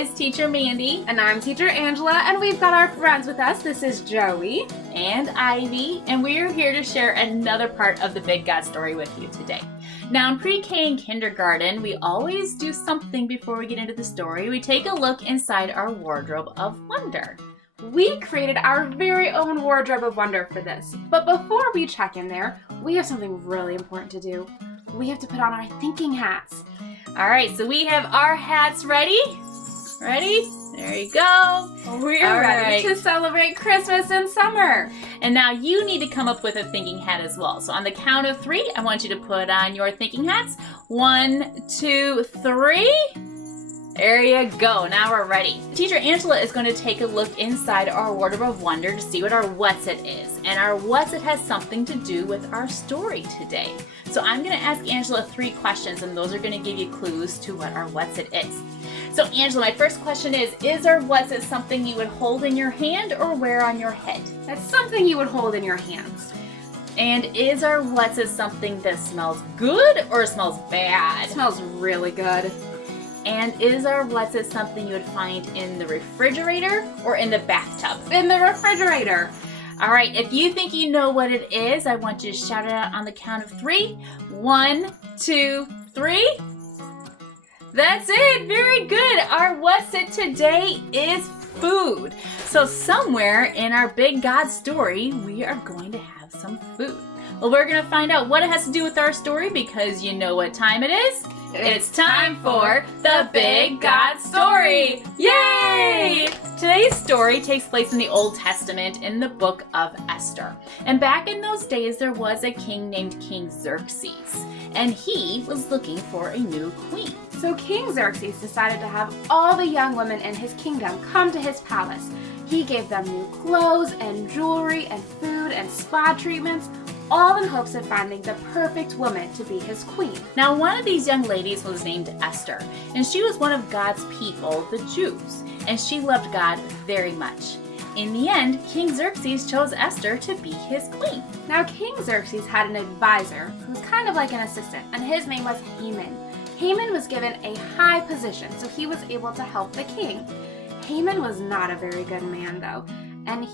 is Teacher Mandy. And I'm Teacher Angela, and we've got our friends with us. This is Joey. And Ivy, and we are here to share another part of the Big God story with you today. Now in pre-K and kindergarten, we always do something before we get into the story. We take a look inside our wardrobe of wonder. We created our very own wardrobe of wonder for this. But before we check in there, we have something really important to do. We have to put on our thinking hats. All right, so we have our hats ready. Ready? There you go. We're ready to celebrate Christmas and summer. And now you need to come up with a thinking hat as well. So on the count of 3, I want you to put on your thinking hats. 1, 2, 3. There you go. Now we're ready. Teacher Angela is going to take a look inside our wardrobe of wonder to see what our what's it is. And our what's it has something to do with our story today. So I'm going to ask Angela 3 questions, and those are going to give you clues to what our what's it is. So Angela, my first question is our what's it something you would hold in your hand or wear on your head? That's something you would hold in your hands. And is our what's it something that smells good or smells bad? It smells really good. And is our what's it something you would find in the refrigerator or in the bathtub? In the refrigerator. All right, if you think you know what it is, I want you to shout it out on the count of 3. 1, 2, 3. That's it. Very good. Our what's it today is food. So somewhere in our Big God story, we are going to have some food. Well, we're going to find out what it has to do with our story because you know what time it is. It's time for the Big God Story! Yay! Today's story takes place in the Old Testament in the book of Esther. And back in those days, there was a king named King Xerxes. And he was looking for a new queen. So King Xerxes decided to have all the young women in his kingdom come to his palace. He gave them new clothes and jewelry and food and spa treatments, all in hopes of finding the perfect woman to be his queen. Now, one of these young ladies was named Esther, and she was one of God's people, the Jews, and she loved God very much. In the end, King Xerxes chose Esther to be his queen. Now, King Xerxes had an advisor who was kind of like an assistant, and his name was Haman. Haman was given a high position, so he was able to help the king. Haman was not a very good man, though, and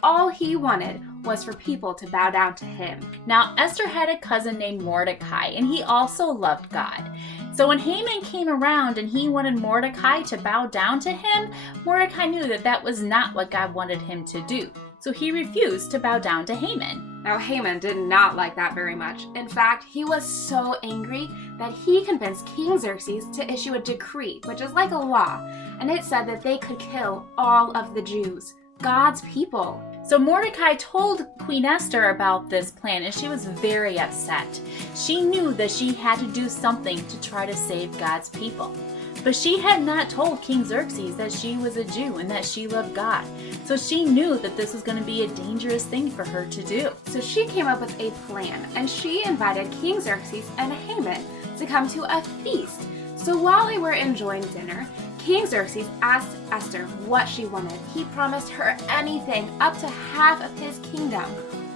all he wanted was for people to bow down to him. Now, Esther had a cousin named Mordecai, and he also loved God. So when Haman came around and he wanted Mordecai to bow down to him, Mordecai knew that that was not what God wanted him to do. So he refused to bow down to Haman. Now, Haman did not like that very much. In fact, he was so angry that he convinced King Xerxes to issue a decree, which is like a law, and it said that they could kill all of the Jews, God's people. So Mordecai told Queen Esther about this plan, and she was very upset. She knew that she had to do something to try to save God's people. But she had not told King Xerxes that she was a Jew and that she loved God. So she knew that this was going to be a dangerous thing for her to do. So she came up with a plan, and she invited King Xerxes and Haman to come to a feast. So while they were enjoying dinner, King Xerxes asked Esther what she wanted. He promised her anything, up to half of his kingdom,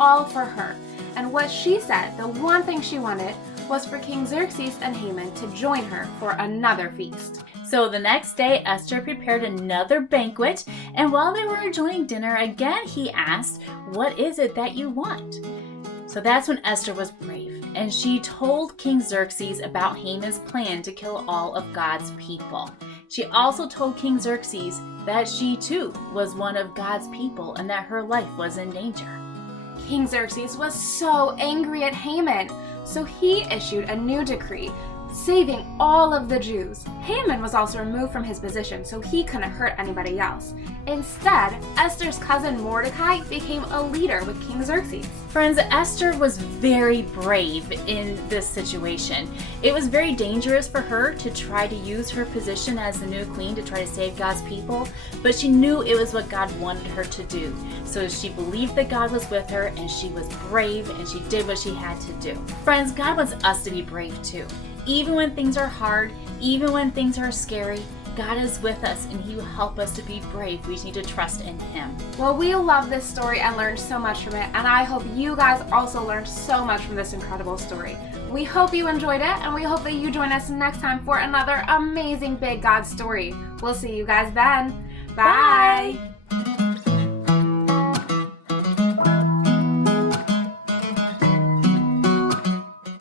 all for her. And what she said, the one thing she wanted, was for King Xerxes and Haman to join her for another feast. So the next day, Esther prepared another banquet, and while they were enjoying dinner again, he asked, "What is it that you want?" So that's when Esther was brave, and she told King Xerxes about Haman's plan to kill all of God's people. She also told King Xerxes that she too was one of God's people and that her life was in danger. King Xerxes was so angry at Haman, so he issued a new decree, saving all of the Jews. Haman was also removed from his position so he couldn't hurt anybody else. Instead, Esther's cousin Mordecai became a leader with King Xerxes. Friends, Esther was very brave in this situation. It was very dangerous for her to try to use her position as the new queen to try to save God's people, but she knew it was what God wanted her to do. So she believed that God was with her, and she was brave, and she did what she had to do. Friends, God wants us to be brave too. Even when things are hard, even when things are scary, God is with us and He will help us to be brave. We just need to trust in Him. Well, we love this story and learned so much from it, and I hope you guys also learned so much from this incredible story. We hope you enjoyed it, and we hope that you join us next time for another amazing Big God story. We'll see you guys then. Bye! Bye.